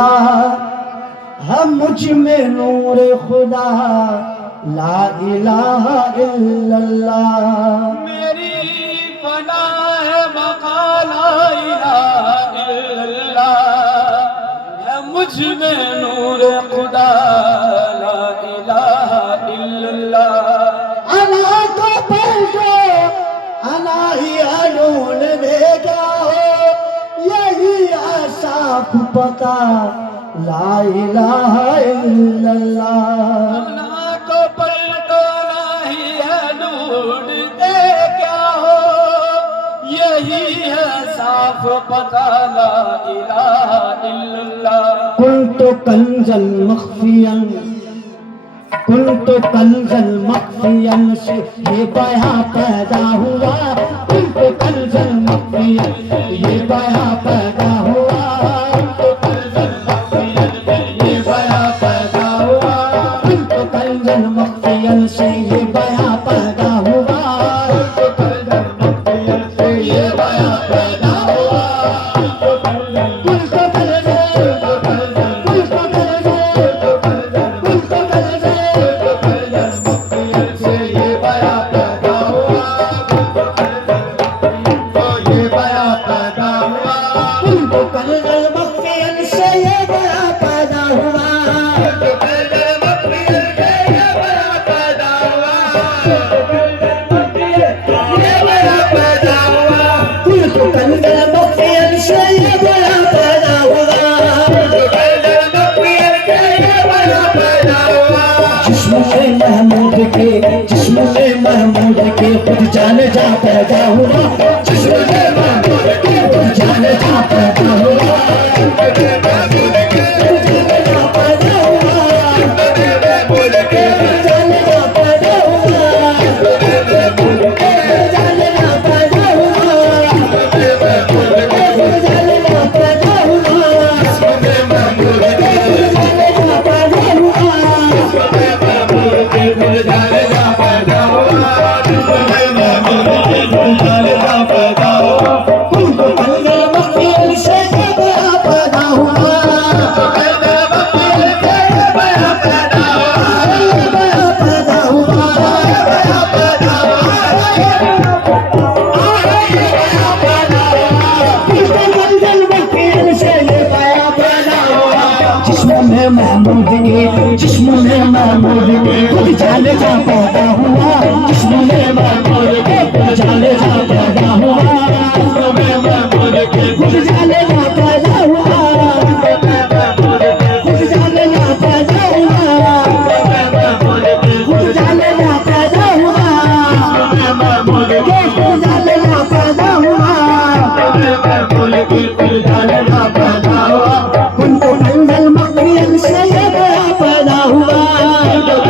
खुदा है मुझ में नूर खुदा, ला इलाहा इल्लल्लाह। मेरी फना है बका ला इलाहा इल्लल्लाह, है मुझ में नूर खुदा, ला इलाहा इल्लल्लाह। अना को पलटो अना ही ढूंढ देगा हो, यही साफ पता, ला इलाहा इल्लल्लाह। अना को पलटो नहीं है ढूंढते क्या हो, यही है साफ पता, ला इलाहा इल्लल्लाह। कुंतु कंजल मख्फियन, कुंतु कंजल मख्फियन से ये बया पैदा हुआ। कुंतु कंजल मख्फियन ये बया पैदा हुआ। कुंतु कंजल मख्फियन से ये बया पैदा हुआ। कुंतु कंजल मख्फियन से ये बया पैदा हुआ। कुंतु कंजल मख्फियन से ये बया पैदा हुआ। कुंतु कंजल महमूद के खुद जाने जा पैदा हुआ। जिस्म में महमूद के खुद जाने जा पैदा हुआ। खुद जाने जा पैदा हुआ। खुद जाने जा पैदा हुआ। खुद जाने जा पैदा हुआ। खुद जाने जा पैदा हुआ। जिस्म में महमूद के खुद जाने जा पैदा हुआ। जिस्म में महमूद के खुद जाने जा पैदा हुआ। जिस्म में महमूद के खुद जाने जा पैदा हुआ। खुद जाने जा पैदा हुआ। खुद जाने जा पैदा हुआ। खुद जाने जा पैदा हुआ। खुद जाने जा पैदा हुआ। उनको मंगल मकरियन से ये बया पैदा हुआ। मंगल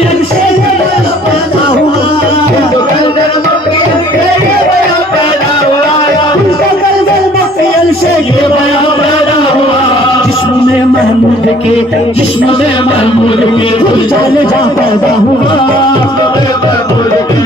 मकरियन से ये बया पैदा हुआ। मंगल मकरियन से ये बया पैदा हुआ। जिस्म में महमूद के खुद जाने जा पैदा हुआ।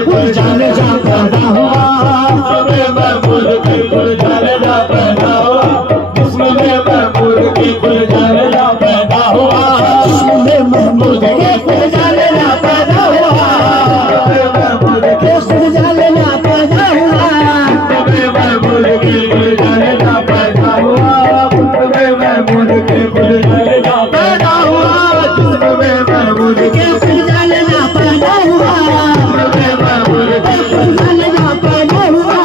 खुद जाने जा पैदा हुआ।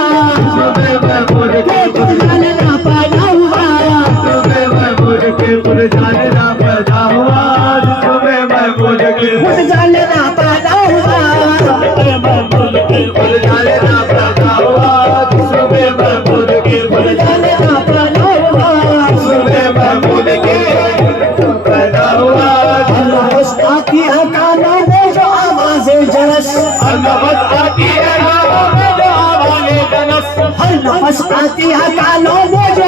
नफस आती है कानों में जो आवाज़ जरस। नफस आती है कानों में जो आवाज़ जरस। नफस आती है कानों में जो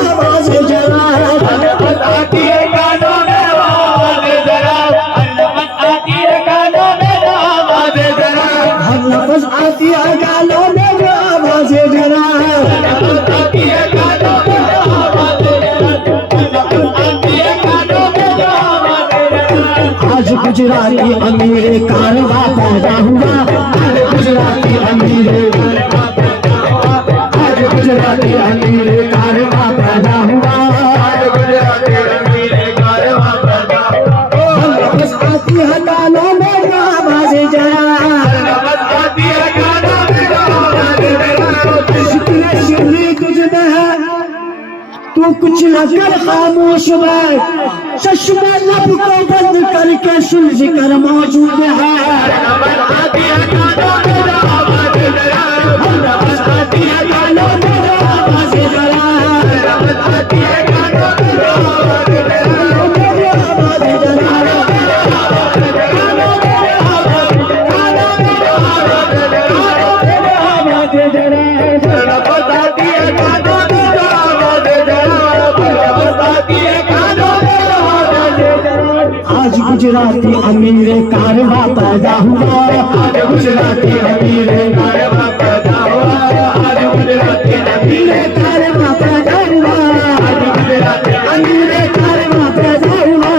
आवाज़ जरस। नफस आती है कानों में आवाज़ जरस। नफस आती आज गुजराती अमीर कारवा पैदा हुआ, आज गुजराती अमीर कारवा पैदा हुआ, आज गुजराती अमीर कारवा पैदा हुआ, आज गुजराती अमीर कारवा पैदा हुआ। बस आती है कानों में आवाज़ जरा, बस आती है कानों में आवाज़ जरा, इश्क़ शिरी तुझ में है तू कुछ न कर खामोश बैठ, चश्मे लब को बंद करके सुलझ कर मौजूद है। आती है कानों में आवाज़ जरा, बस आती है कानों में आवाज़ जरा, आती है कानों में आवाज़ आज गुजराती अमीर कारवा पैदा हुआ, आज गुजराती अमीर कारवा पैदा हुआ, आज गुजराती अमीर कारवा पैदा हुआ, आज गुजराती अमीर कारवा पैदा हुआ,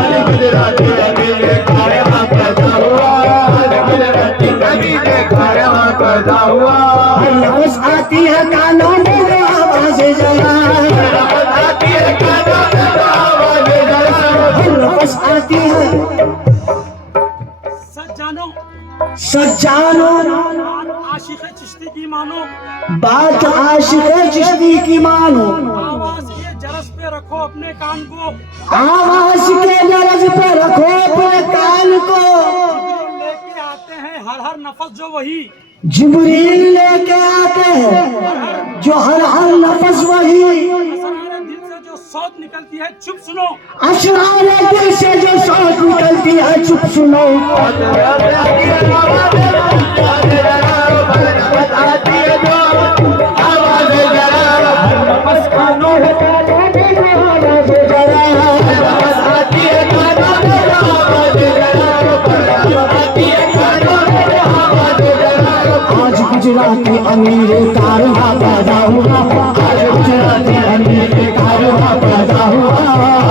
आज गुजराती अमीर कारवा पैदा हुआ, आज गुजराती अमीर कारवा पैदा हुआ। बस आती है कानों में आवाज़ जरा, आती है कानों में आवाज़ जरा, बस आती है। सज्जानो आशिक़ चिश्ती की मानो, बात आशिक़ चिश्ती की मानो, आवाज़ के जरस पे रखो अपने कान को, आवाज़ के जरस पे रखो अपने कान को, लेके आते हैं हर हर नफस जो वही, जिब्रील लेके आते हैं जो हर हर नफस वही, असरारे दिल से जो सौत निकलती है चुप सुनो, असरारे दिल से जो सौत निकलती है चुप सुनो। आज गुजराती अमीर कारवा पैदा हुआ, आज गुजराती अमीर कारवा पैदा हुआ,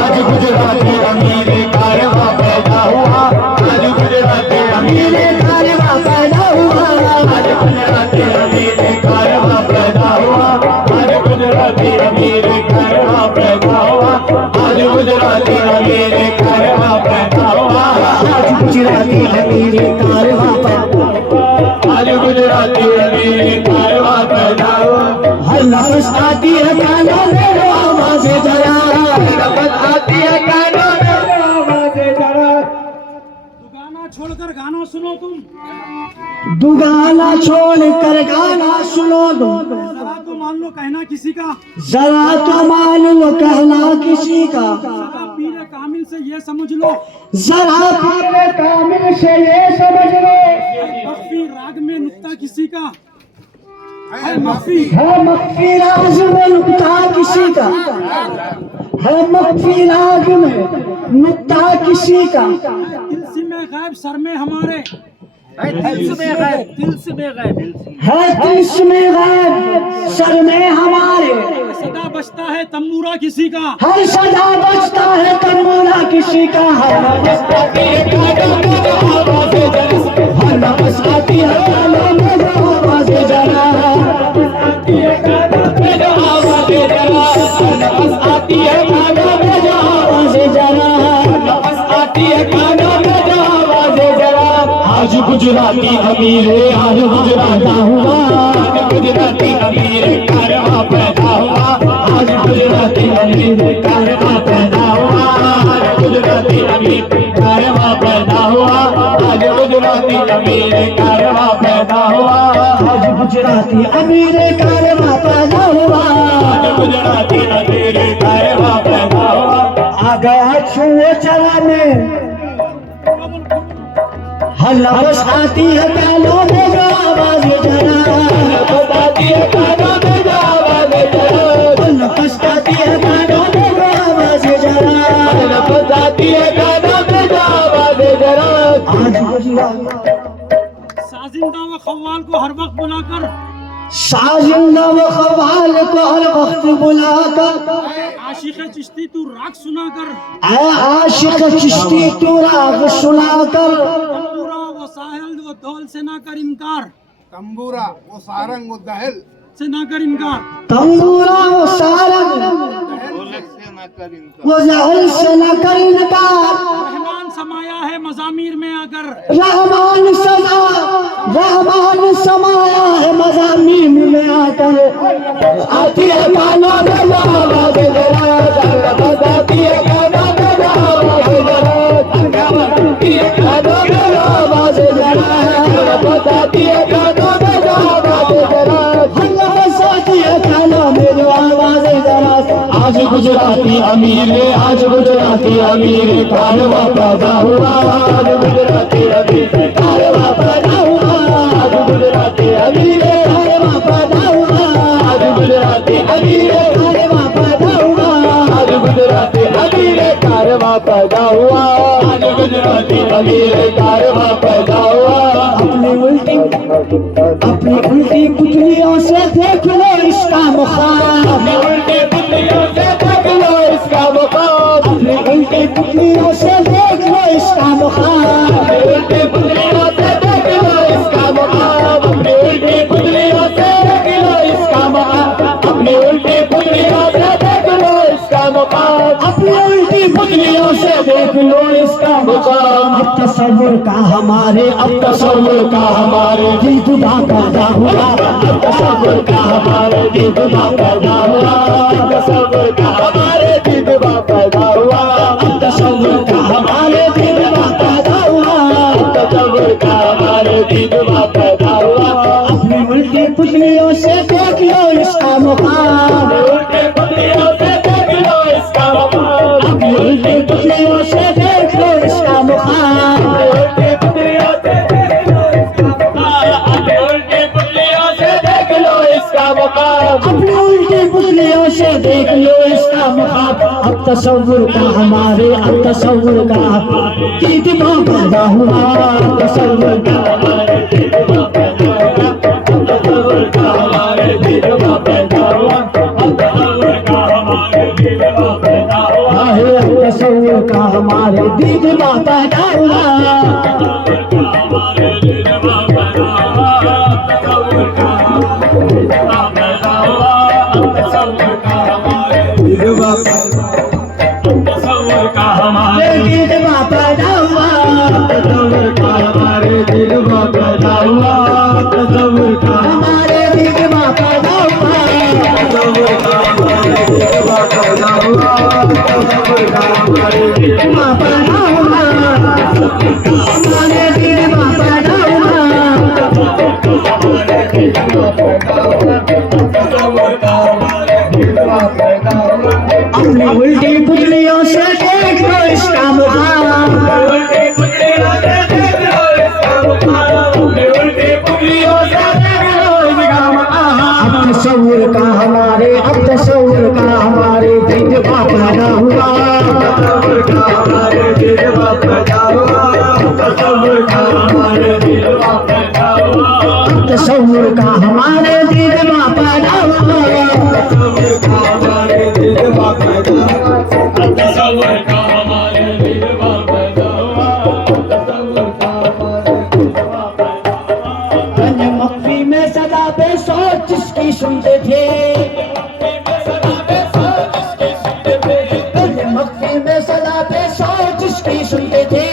आज गुजराती अमीर कारवा पैदा हुआ, आज गुजराती अमीर कारवा पैदा हुआ, आज गुजराती अमीर कारवा पैदा हुआ, आज गुजराती अमीर कारवा पैदा हुआ, आज गुजराती अमीर कारवा पैदा हुआ, आज गुजराती अमीर कारवा पैदा हुआ, आज गुजराती अमीर कारवा पैदा हुआ। हर नफ्स आती है कानों में आवाज़ जरा, नफ्स आती है कानों में आवाज़ जरा, दुगाना छोड़कर गाना सुनो तुम, दुगाना छोड़कर गाना सुनो तुम, जरा तो मान लो कहना किसी का, जरा तो मान लो कहना किसी का, जरा पीरे कामिल से ये समझ लो, जरा पीरे कामिल से ये समझ लो, मख्फी राग में नुक्ता किसी का है, मख्फी है मख्फी राज में नुक्ता किसी का, है मख्फी राग में नुक्ता किसी का, दिल में गैब सर में हमारे, दिल में गैब, है दिल में गैब सर में हमारे, सदा बजता है तंबूरा किसी का, हर सदा बजता है तंबूरा किसी का, हर नफ्स आती है कानों में आवाज़ जरा, हर नफ्स आती है कानों में आवाज़ जरा, आती है कानों में आवाज़ जरा, नफ्स आती है कानों में आवाज़ जरा, नफ्स आती है कानों में आवाज़ जरा। आज गुजराती अमीर आज गुजराता हुआ, आज गुजराती अमीर कारवा पैदा हुआ, आज गुजराती अमीर कारवा पैदा हुआ, आज गुजराती अमीर कारवा पैदा हुआ, आज गुजराती अमीर कारवा पैदा हुआ, आज गुजराती अमीर कारवा पैदा हुआ, आज गुजराती अमीर कारवा पैदा हुआ। आ गया छुए चलाने, हर नफ्स आती है कानों में जो आवाज़ जरा, नफ्स आती है कानों में जो आवाज़ जरा, नफ्स आती है कानों में जो आवाज़ जरा, नफ्स आती है कानों में जो आवाज़ जरा। आज साजिंदा व खव्वाल को हर वक्त बुलाकर साजिंदा व ख्वाल को हर वक्त बुलाकर, आशिक चिश्ती तू राग सुनाकर, ऐ आशिक चिश्ती तू राग सुनाकर, तंबूरा वो साहिल वो धौल से ना कर इनकार, तंबूरा वो सारंग वो दहल से ना कर इनकार, तंबूरा वो सारंग वो जहल से न कर इनकार। रहमान समाया है मजामीर में आकर, रहमान समाया है मज़ामीन में आकर, आती है कानों में आवाज़ जरा, बताती है कानों में आवाज़ जरा, बताती है कानों में आवाज़ जरा, बताती है कानों में आवाज़ जरा, बताती है कानों में आवाज़ जरा। आज गुजराती अमीर, आज गुजराती अमीर कारवां पैदा हुआ, आज गुजराती अमीर कारवां पैदा हुआ, आज गुजराती अमीर कारवां पैदा हुआ, आज गुजराती अमीर कारवां पैदा हुआ, आज गुजराती अमीर कारवां पैदा हुआ, आज गुजराती अमीर कारवां पैदा हुआ। अपनी उल्टी पुतलियों से देख लो इसका मुकाम, अपनी उल्टी पुतलियों से देख लो इसका मुकाम, अपनी उल्टी पुतलियों से देख लो इसका मुकाम, अपनी उल्टी पुतलियों से देख लो इसका मुकाम, अपनी उल्टी पुतलियों से देख लो इसका मुकाम, अपनी उल्टी पुतलियों से देख लो इसका मुकाम, अपनी उल्टी पुतलियों से देख लो इसका मुकाम। अब तसव्वुर का हमारे, अब तसव्वुर का हमारे दिल दुबा पैदा हुआ, अब तसव्वुर का हमारे दिल दुबा पैदा हुआ, अब तसव्वुर का हमारे दिल दुबा पैदा हुआ, अब तसव्वुर का हमारे दिल दुबा पैदा हुआ, अब तसव्वुर का हमारे दिल दुबा पैदा हुआ। अपनी उल्टी पुतलियों से देख लो इसका मुकाम, उल्टी पुतलियों से देख लो इसका मुकाम, अपनी उल्टी पुतलियों से देख लो इसका मुकाम, उल्टी पुतलियों से देख लो इसका मुकाम, अपनी उल्टी पुतलियों से देख लो इसका मुकाम, अपनी उल्टी पुतलियों से देख लो इसका मुकाम। अब तसव्वुर का हमारे, अब तसव्वुर का दिलवा पैदा हुआ, अब तसव्वुर का हमारे दिलवा पैदा हुआ, अब तसव्वुर का हमारे दिलवा पैदा हुआ, अब तसव्वुर का हमारे दिलवा पैदा हुआ, अब तसव्वुर का हमारे दिलवा पैदा हुआ, हमारे दिलवा पैदा हुआ, तसव्वुर का हमारे दिलवा पैदा हुआ, तसव्वुर का हमारे दिलवा, तसव्वुर का हमारे दिलवा पैदा हुआ, तसव्वुर का हमारे दिलवा पैदा हुआ, तसव्वुर का हमारे दिलवा पैदा हुआ, तसव्वुर का हमारे दिलवा पैदा हुआ, तसव्वुर का हमारे दिलवा पैदा हुआ, हमारे दिलवा पैदा हुआ, हमारे दिलवा पैदा हुआ, तसव्वुर का हमारे दिलवा पैदा हुआ। अपनी उल्टी पुतलियों से देख लो इसका मुकाम, उल्टी पुतलियों से देख लो इसका मुकाम, उल्टी पुतलियों से देख लो इसका मुकाम। अब तसव्वुर का हमारे, अब तसव्वुर का हमारे दिलवा पैदा हुआ, तसव्वुर का हमारे दिलवा पैदा हुआ, तसव्वुर का हमारे दिलवा पैदा हुआ, तसव्वुर का हमारे दिलवा पैदा हुआ, तसव्वुर का हमारे दिलवा पैदा हुआ, तसव्वुर का हमारे दिलवा पैदा हुआ, तसव्वुर का हमारे दिलवा पैदा हुआ। गंज मख्फी में सदा बेसोच जिसकी सुनते थे, गंज मख्फी में सदा बेसोच जिसकी सुनते थे,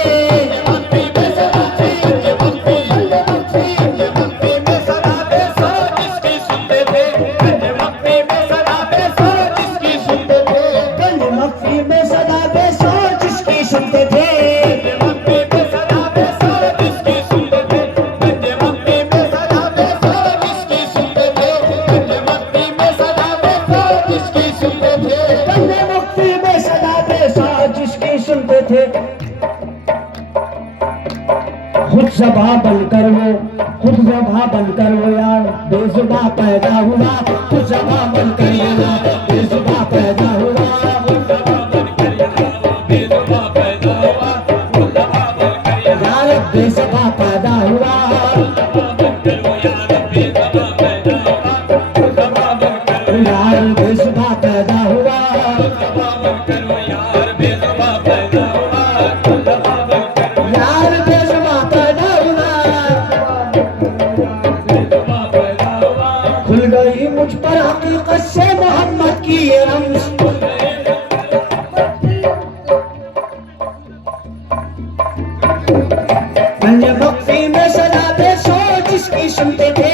खुद ज़बा बनकर वो, खुद ज़बा बनकर वो यार बेज़ुबा पैदा हुआ, खुद ज़बा बनकर ये यार बेज़ुबा पैदा हुआ, बेज़ुबा पैदा हुआ, यार बेज़ुबा पैदा हुआ, बेज़ुबा पैदा हुआ। यार बेजुबां पैदा हुआ, खुल गई मुझ पर हकीकत से मोहम्मद की ये रम्ज़। गंज मक्फी में सदा बेसो जिसकी सुनते थे,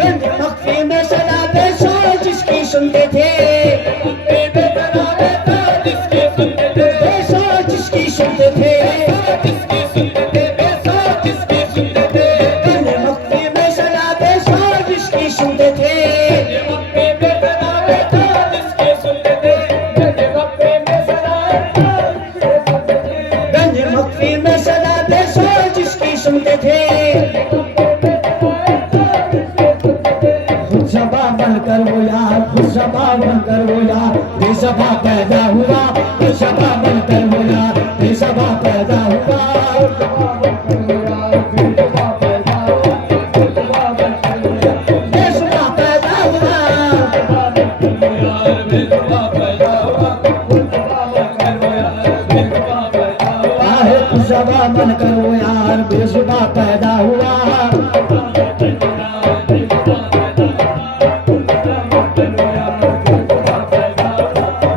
गंज मक्फी में सदा बेसो जिसकी सुनते थे, बेसो जिसकी सुनते थे, गंज मक्फी में सदा बेसो जिसकी सुनते थे, गंज मक्फी में सदा बेसो जिसकी सुनते थे। खुद ज़बां बनकर वो यार, खुद ज़बां बनकर वो यार बेज़बां पैदा हुआ, खुद ज़बां बनकर वो यार बेज़बां पैदा हुआ। बेज़बां पैदा हुआ, आहे खुद ज़बां बनकर वो यार बेज़बां पैदा हुआ।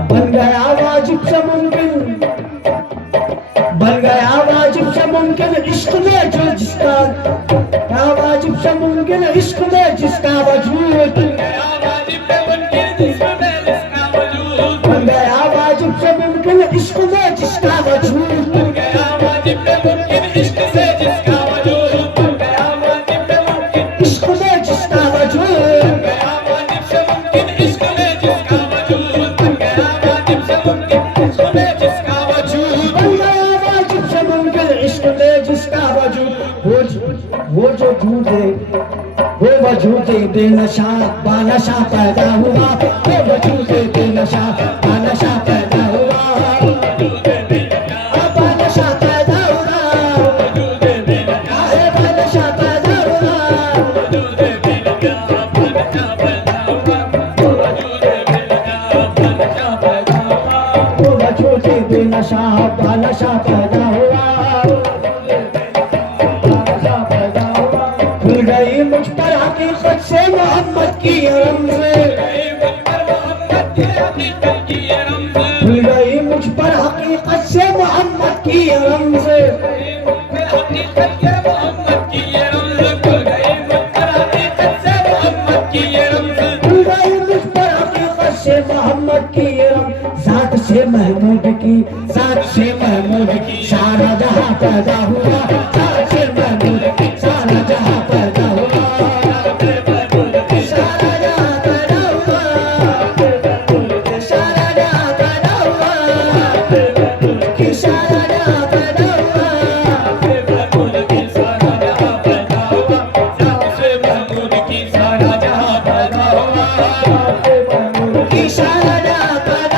बन गया वाजिब से मुमकिन, बन गया वाजिब से मुमकिन इश्क में जो जिसका, क्या वाजिब से मुमकिन इश्क में जिसका वजूद, बन गया वाजिब से मुमकिन इश्क में जिसका वजूद, इश्क में जिसका वजूद, वो जो झूठे वो वजूदे बेनशा बानशा पैदा हुआ, वो वजूदे बेनशा बानशा पैदा हुआ, बानशा पैदा हुआ, बानशा पैदा हुआ, वो वजूदे बेनशा बानशा पैदा हुआ। खुल गई मुझ पर हकीकत से मोहम्मद की रम्ज़, खुल गई मुझ पर हकीकत से मोहम्मद की रम्ज़, खुल गई मुझ पर हकीकत से मोहम्मद की रम्ज़। ज़ात से महमूद की, ज़ात से महमूद की सारा जहां पैदा हुआ, ज़ात से महमूद की सारा जहां पैदा हुआ, सारा जहां पैदा हुआ, सारा जहां पैदा हुआ, कि सारा जहां पैदा हुआ, कि सारा जहां पैदा हुआ, कि सारा जहां पैदा हुआ,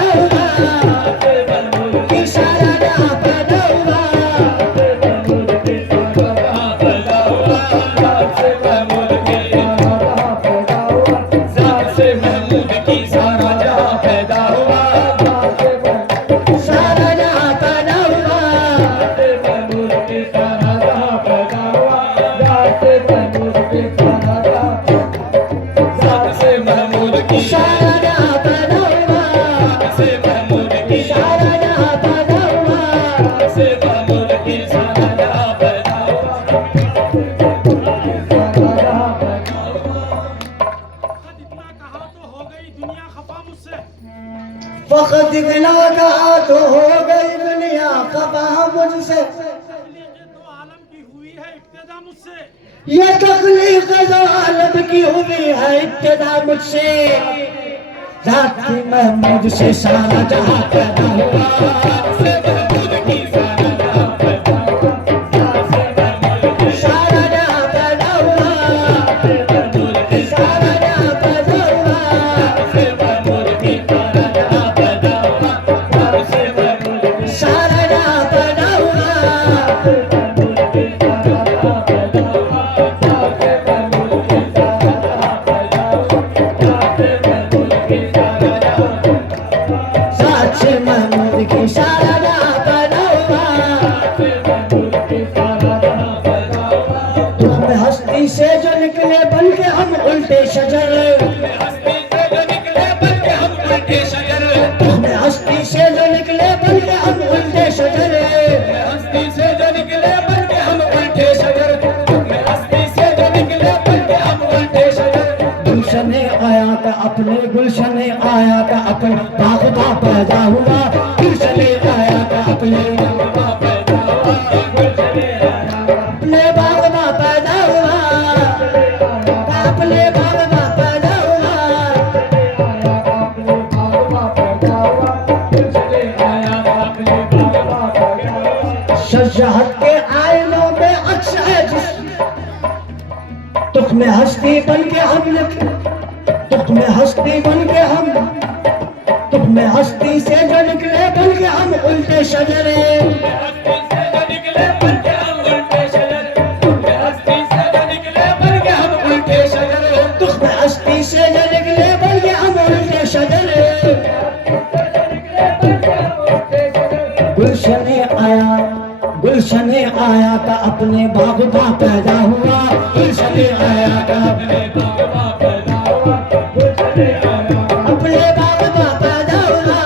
कि सारा जहां पैदा हुआ। फकत इतना कहा तो हो गई दुनिया खफा मुझसे, तो आलम की हुई है इब्तिदा मुझसे, ये तकलीफ जो आलम की हुई है इब्तिदा मुझसे। जाती महमूद से सारा जहां पैदा हुआ, सारा जहां पैदा हुआ, सारा जहां पैदा हुआ, सारा जहां पैदा हुआ। साथ से महमूद की सारा अपने गुलशन आया का अपने बागबा पैदा हुआ, गुलशन आया का अपने बागबा पैदा हुआ, अपने बागबा पैदा हुआ, अपने बागबा पैदा हुआ, शजाहत के आईनों में अक्स है जिस तुख में हस्ती बन के हम लिखे, तुख में हस्ती बन के हम, तुख में हस्ती से जो निकले बन के हम उल्टे शजरे, तुख में हस्ती से जो निकले बन के हम उल्टे शजरे। गुलशन आया का अपने बागबा पैदा हुआ, गुलशन आया का अपने बागबा पैदा हुआ, अपने बागबा पैदा हुआ,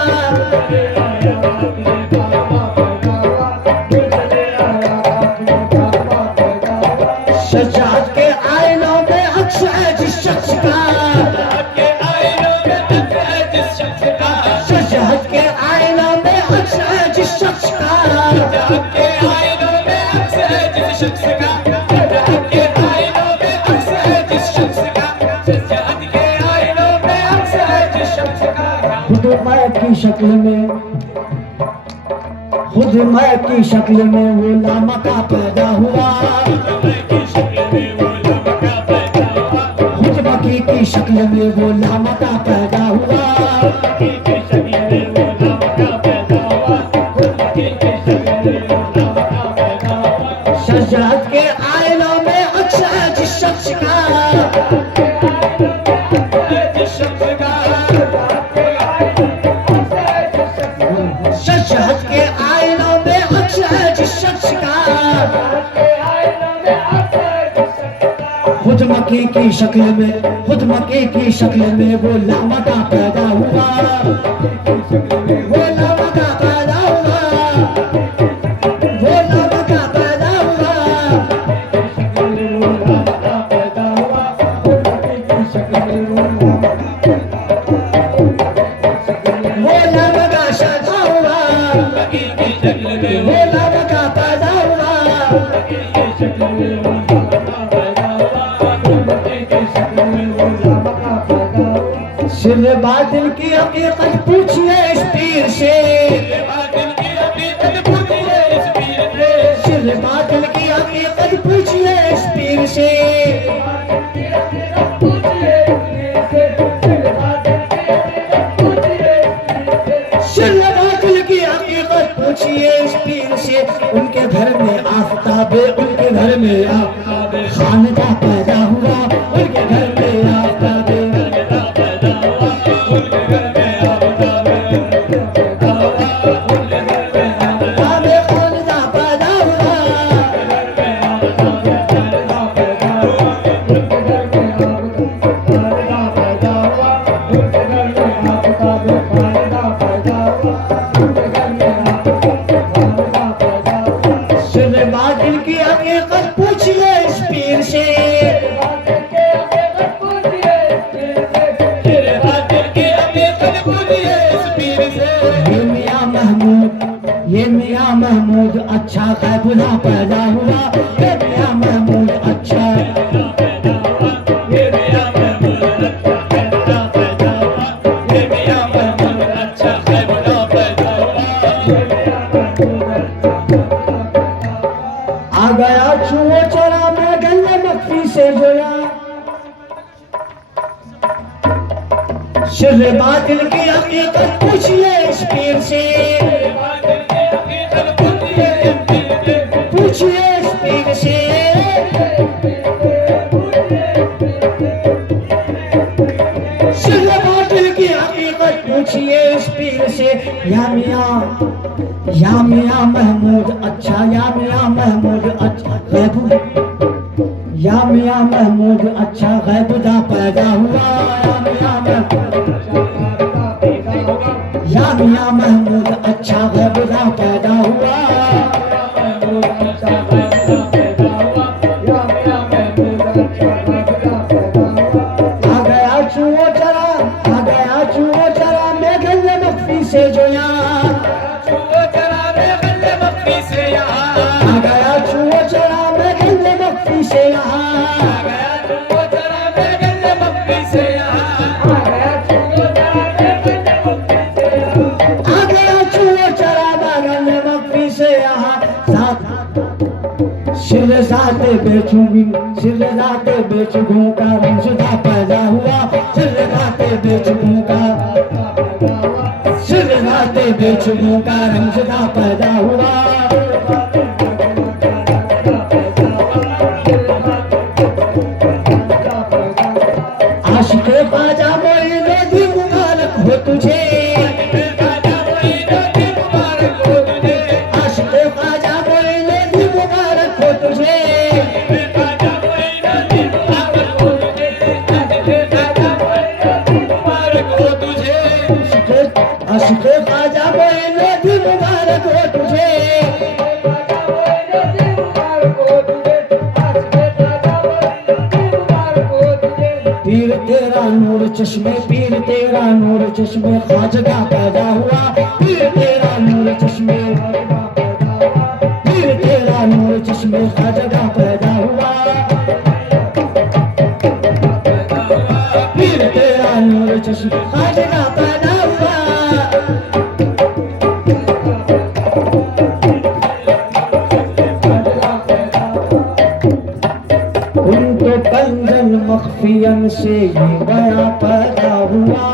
शजात के आईनों में अक्स है जिस शख्स का, शजात के आईनों में अक्स है जिस शख्स का, खुद मैं की शक्ल में, खुद मैं की शक्ल में वो लामका पैदा हुआ, खुद मकी की शक्ल में वो लामका पैदा हुआ, शजात के आईनों में अक्स है जिस शख्स का, शजात के आईनों में अक्स है जिस शख्स का, खुद मकी की शक्ल में, खुद मकी की शक्ल में वो लामका पैदा हुआ, वो लामका पैदा हुआ, वो लामका पैदा हुआ, वो लामका शजा हुआ, वो लामका पैदा हुआ, सिर बातिल की हकीकत पूछिए इस पीर से, सिर बातिल की हकीकत पूछिए इस पीर से, सिर बातिल की हकीकत पूछिए इस पीर से, उनके घर में आफताबे, उनके घर में आफताबे खानदा पैदा हुआ, उनके घर में आफताबे ये मियां महमूद अच्छा कैबुला पैदा हुआ, ये मियां महमूद अच्छा, ये मियां महमूद अच्छा कैबुला पैदा हुआ। आ गया चूहे चरा में गले मक्खी से जोया, सिर बातिल की हकीकत पूछिए इस पीर से, पूछिए इस पीर से, सिर बातिल की हकीकत पूछिए इस पीर से। या मियां महमूद अच्छा, या मियां महमूद अच्छा गैबू, या मियां महमूद अच्छा गैबुदा पैदा हुआ, या मियां महमूद अच्छा गैबुदा पैदा हुआ, आ गया चूहो चरा से यहाँ साथ शिरज़ाते बेचूंगी शिरज़ाते बेचूं का रमशदा पैदा हुआ शिरज़ाते बेचूं का शिरज़ाते बेचूं का रमशदा पैदा हुआ आशिक़े ख्वाजा मोइनुद्दीन मुबारक हो तुझे आशिक़े ख्वाजा मोइनुद्दीन मुबारक हो तुझे आशिक़े ख्वाजा मोइनुद्दीन मुबारक हो तुझे पीर तेरा नूर चश्मे पीर तेरा नूर चश्मे ख्वाजा पैदा हुआ पीर तेरा नूर चश्मे पीर तेरा नूर चश्मे ख्वाजा पैदा हुआ पीर तेरा नूर चश्मे ख्वाजा पैदा हुआ कुंतो कंजन मख्फियन से ये बया पैदा हुआ